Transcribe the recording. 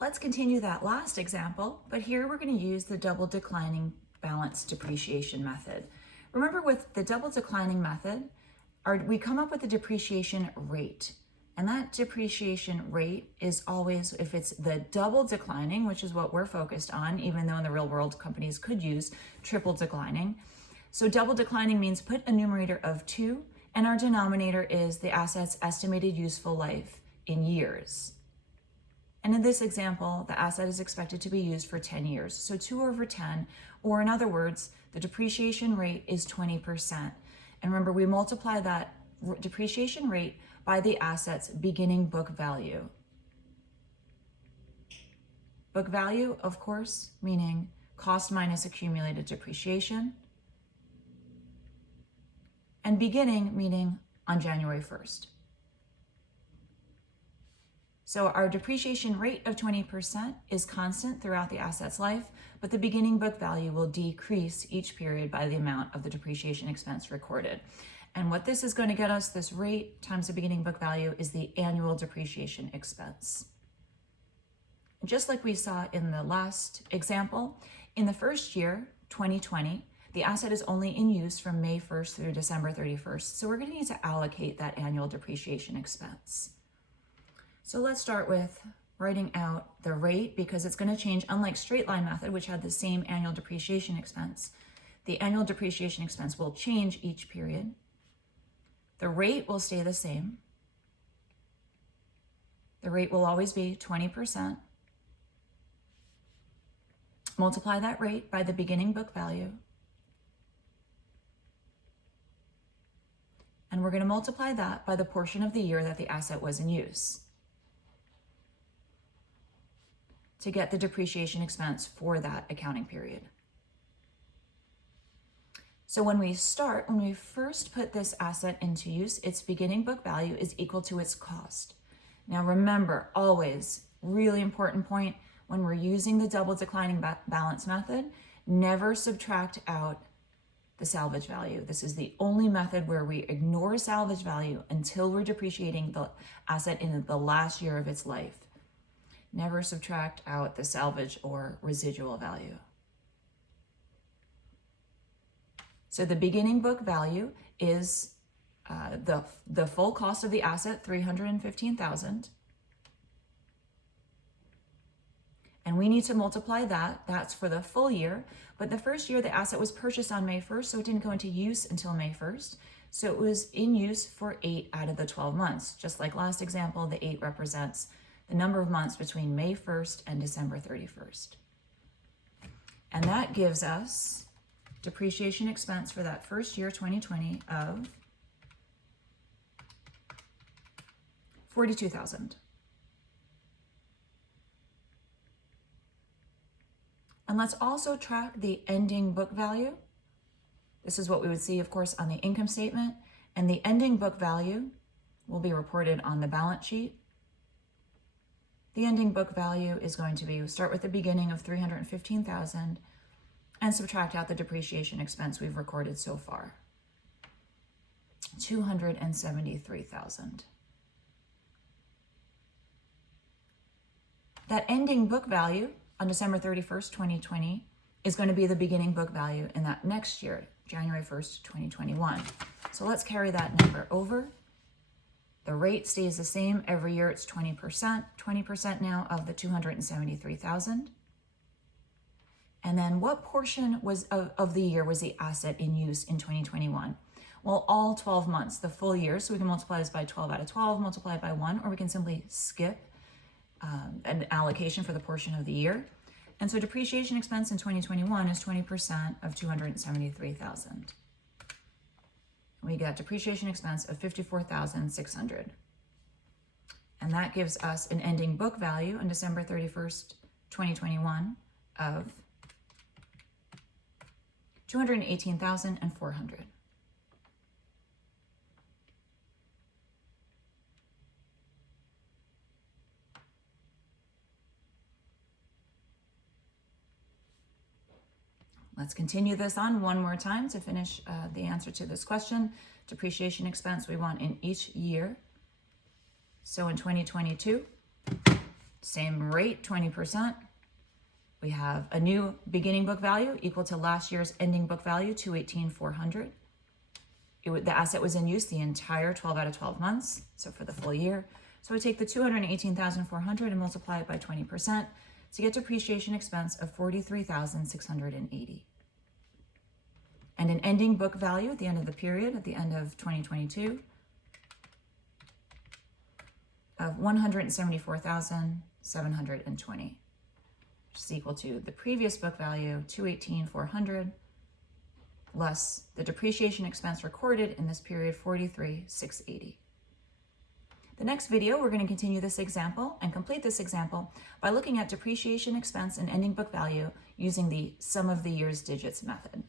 Let's continue that last example, but here we're going to use the double declining balance depreciation method. Remember, with the double declining method, we come up with the depreciation rate. And that depreciation rate is always, if it's the double declining, which is what we're focused on, even though in the real world companies could use triple declining. So double declining means put a numerator of 2, and our denominator is the asset's estimated useful life in years. And in this example, the asset is expected to be used for 10 years. So 2 over 10, or in other words, the depreciation rate is 20%. And remember, we multiply that depreciation rate by the asset's beginning book value. Book value, of course, meaning cost minus accumulated depreciation. And beginning, meaning on January 1st. So our depreciation rate of 20% is constant throughout the asset's life, but the beginning book value will decrease each period by the amount of the depreciation expense recorded. And what this is going to get us, this rate times the beginning book value, is the annual depreciation expense. Just like we saw in the last example, in the first year, 2020, the asset is only in use from May 1st through December 31st. So we're going to need to allocate that annual depreciation expense. So let's start with writing out the rate, because it's going to change. Unlike straight line method, which had the same annual depreciation expense, the annual depreciation expense will change each period. The rate will stay the same. The rate will always be 20%. Multiply that rate by the beginning book value. And we're going to multiply that by the portion of the year that the asset was in use to get the depreciation expense for that accounting period. So when we first put this asset into use, its beginning book value is equal to its cost. Now remember, always, really important point, when we're using the double declining balance method, never subtract out the salvage value. This is the only method where we ignore salvage value until we're depreciating the asset in the last year of its life. Never subtract out the salvage or residual value. So the beginning book value is the full cost of the asset, $315,000. And we need to multiply that. That's for the full year. But the first year, the asset was purchased on May 1st, so it didn't go into use until May 1st. So it was in use for 8 out of the 12 months. Just like last example, the 8 represents the number of months between May 1st and December 31st. And that gives us depreciation expense for that first year, 2020, of $42,000. And let's also track the ending book value. This is what we would see, of course, on the income statement. And the ending book value will be reported on the balance sheet. The ending book value is going to be, start with the beginning of $315,000 and subtract out the depreciation expense we've recorded so far, $273,000. That ending book value on December 31st, 2020 is going to be the beginning book value in that next year, January 1st, 2021. So let's carry that number over. The rate stays the same every year. It's 20% now of the $273,000. And then what portion was of the year was the asset in use in 2021? Well, all 12 months, the full year. So we can multiply this by 12 out of 12, multiply it by 1, or we can simply skip an allocation for the portion of the year. And so depreciation expense in 2021 is 20% of $273,000. We get depreciation expense of $54,600. And that gives us an ending book value on December 31st, 2021 of $218,400. Let's continue this on one more time to finish the answer to this question. Depreciation expense we want in each year. So in 2022, same rate, 20%. We have a new beginning book value equal to last year's ending book value, $218,400. The asset was in use the entire 12 out of 12 months, so for the full year. So we take the $218,400 and multiply it by 20% to get depreciation expense of $43,680. And an ending book value at the end of the period, at the end of 2022, of $174,720, which is equal to the previous book value, $218,400, less the depreciation expense recorded in this period, $43,680. The next video, we're going to continue this example and complete this example by looking at depreciation expense and ending book value using the sum of the year's digits method.